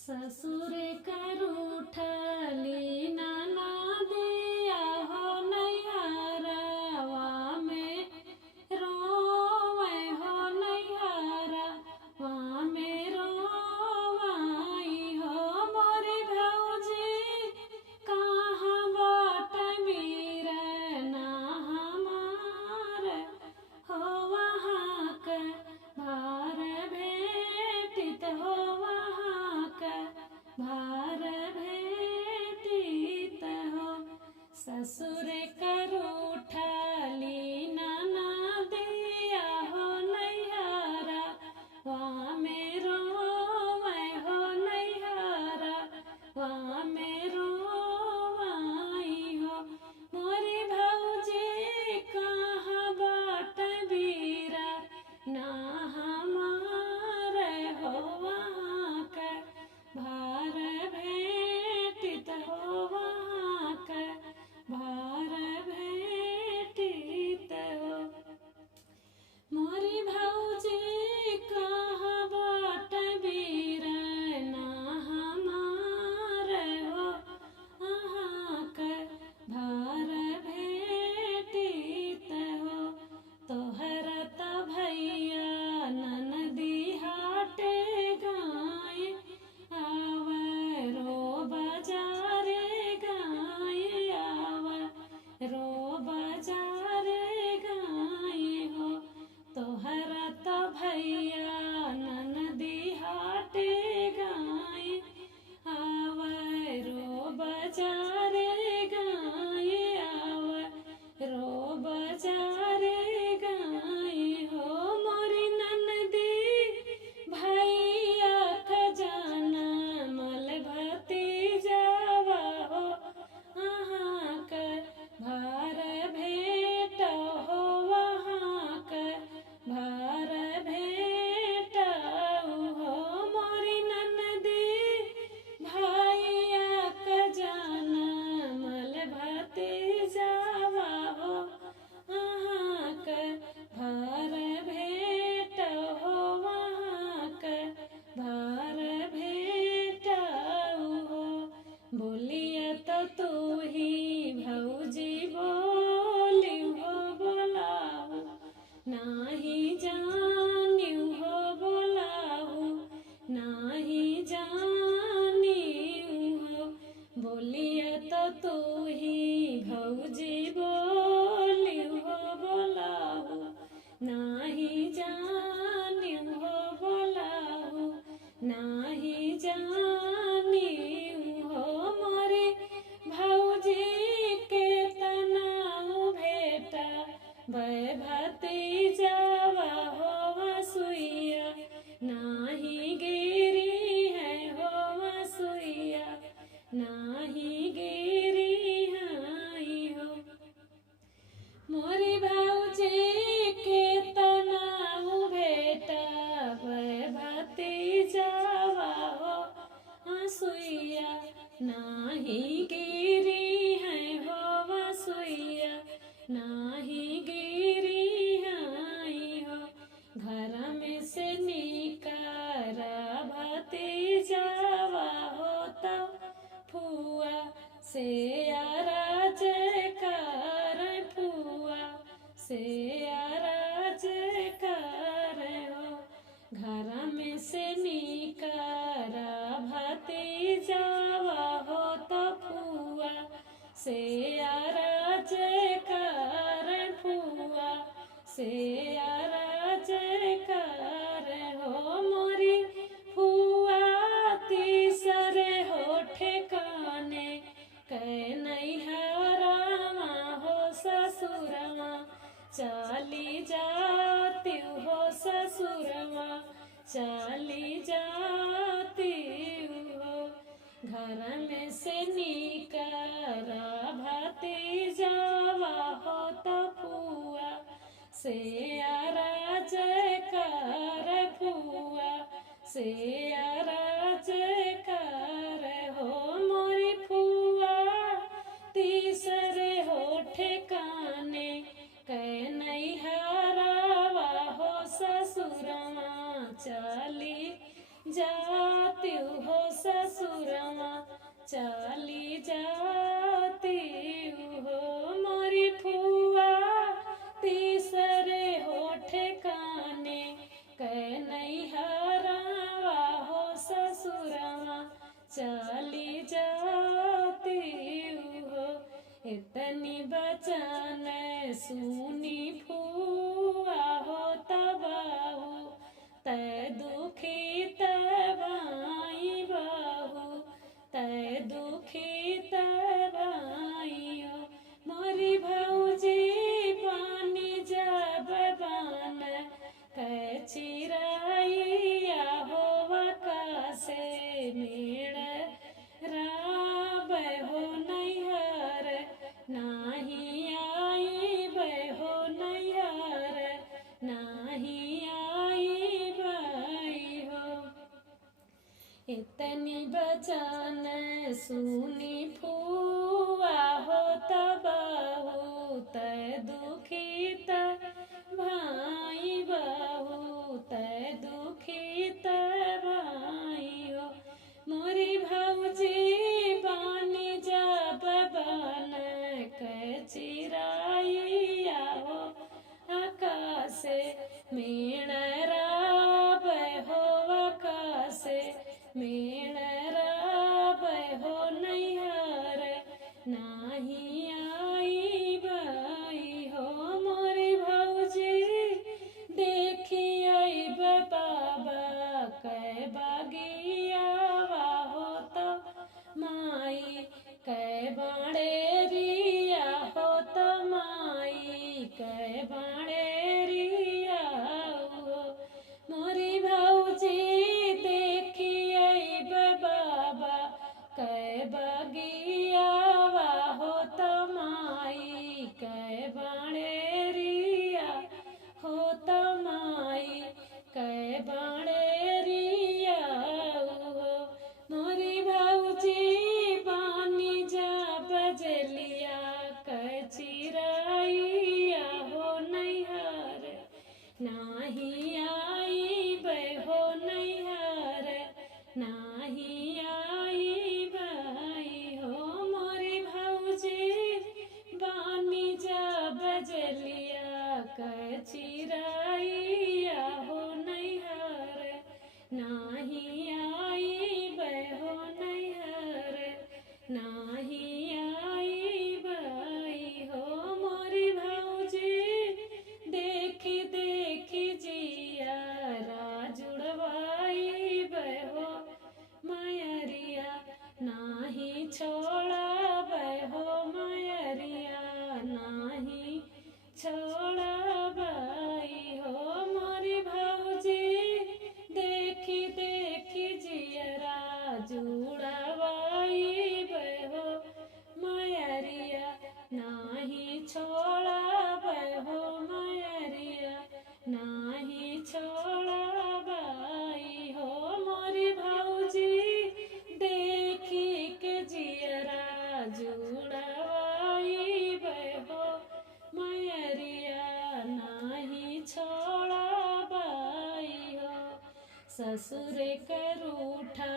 ससुर करूठली ननदिया हो नैहरवा में रोवे हो नैहरवा में रोवाई हो मोरी भौजी कहाँ बाट मीरना हमार हो वहाँ के भार भेटित हो वहाँ के भार भेटित हो ससुर करूठली ननदिया हो नैहरवा में रोवे हो नैहरवा में रोवाई हो मोरी भौजी कहाँ बाट बीरा ना हमारे हो वहाँ के भार भेटित हो वहाँ के भार भेटित हो मोरी भौजी कहाँ बाट बीरा ना हमारे हो वहाँ के भार भेटित हो तोहरा त भैया ननदी हाटे गाय आवे रो बाजारे गाय आवे रो बाजारे गाय हो तोहरा त भैया ननदी हाटे गाय आवे रो बाजारे गाय आवे रो बाजारे गाय हो मोरी ननदी भैया खजाना मल भतीजावा हो अहाँ के भार भेट हो वहाँ के भार भेट हो मोरी ननदी भैया खजाना मल भतीजावा हो अहाँ के भार भेट हो वहाँ के भार भेट हो बोलिया तो तू ही भौजी बोली हो बोलाऊ नाही जानियो हो बोलाऊ नाही जानियो हो बोलिया तो तू ही भौजी बोली हो बोलाऊ नाही जानियो हो बोलाऊ नाही जानियो हो मोरी भौजी के तनाऊ भेटा भय भतीजावा हो वसुइया नाही गिरी है हो वसुइया नाही गिरी हाई हो मोरी भौजी के तनाऊ भेटा भय भतीजावा हो वसुइया नाही गिरी है हो वसुइया नाही गिरी हाई हो घर में से निकारा भतीजावा हो तो फुआ से आराज कर फुआ से आराज कर हो घर में से निकारा भतीजावा हो तो फुआ से आराज कर फुआ से आराज कर हो मोरी फुआ तीसरे हो ठेकाने कै नैहरावा हो ससुरवा चाली जाती हो ससुरवा चाली जाती हो घर में से निकारा भतीजावा हो तो फुआ से आराज कर फुआ से आराज कर हो मोरी फुआ तीसरे हो ठेकाने कै नैहरावा हो ससुरवा चाली जाती हो चाली जाती हो मोरी फुआ तीसरे हो ठिकाने कै नैहरावा हो ससुरवा चाली जाती हो। इतनी बचन सुनी फुआ हो तबाहू तै दुखी तबाई बाहू तै दुखी तबाइयो मोरी भौजी पानी जब बान कै चिराइया हो आकाशे मेड़ राब हो नैहर नाही आई हो नैहर नाही आई बाई हो। इतनी बचन सुनी फुआ हो तबाहू तै दुखी भाई बहू तै दुखी भाई हो मोरी भौजी बानी जब बन कै चिराइया हो आकाशे मेण राब हो आकाशे मेण राब हो नैहर नाही आई बाई हो मोरी भौजी देखी आई बाबा कै बागियावा हो तो माई कै बाणेरिया हो तो माई कै बाणेरिया हो मोरी भौजी देखी आई बाबा कै बागियावा हो तो माई कै बाणेरिया हो तो माई कै बाणेरिया हो मोरी भौजी बानी जा बजलिया कै चिराइया हो नैहर नाही आई हो नैहर नाही आई बाई हो मोरी भौजी बानी जा बजलिया कै चिराइया हो नैहर नाही आई हो नैहर नाही आई बाई हो मोरी भौजी देखी देखी जिया जुड़वाई हो मयरिया नाही छोड़ा हो मयरिया नाही छोड़ा बाई हो मोरी भौजी देखी देखी जियरा जुड़वाई हो मयरिया नाही छोड़ा हो मयरिया नाही छोड़ा बाई हो मोरी भौजी देखी के जियरा जुड़वाई हो मयरिया नाही छोड़ा बाई हो। ससुर कर उठा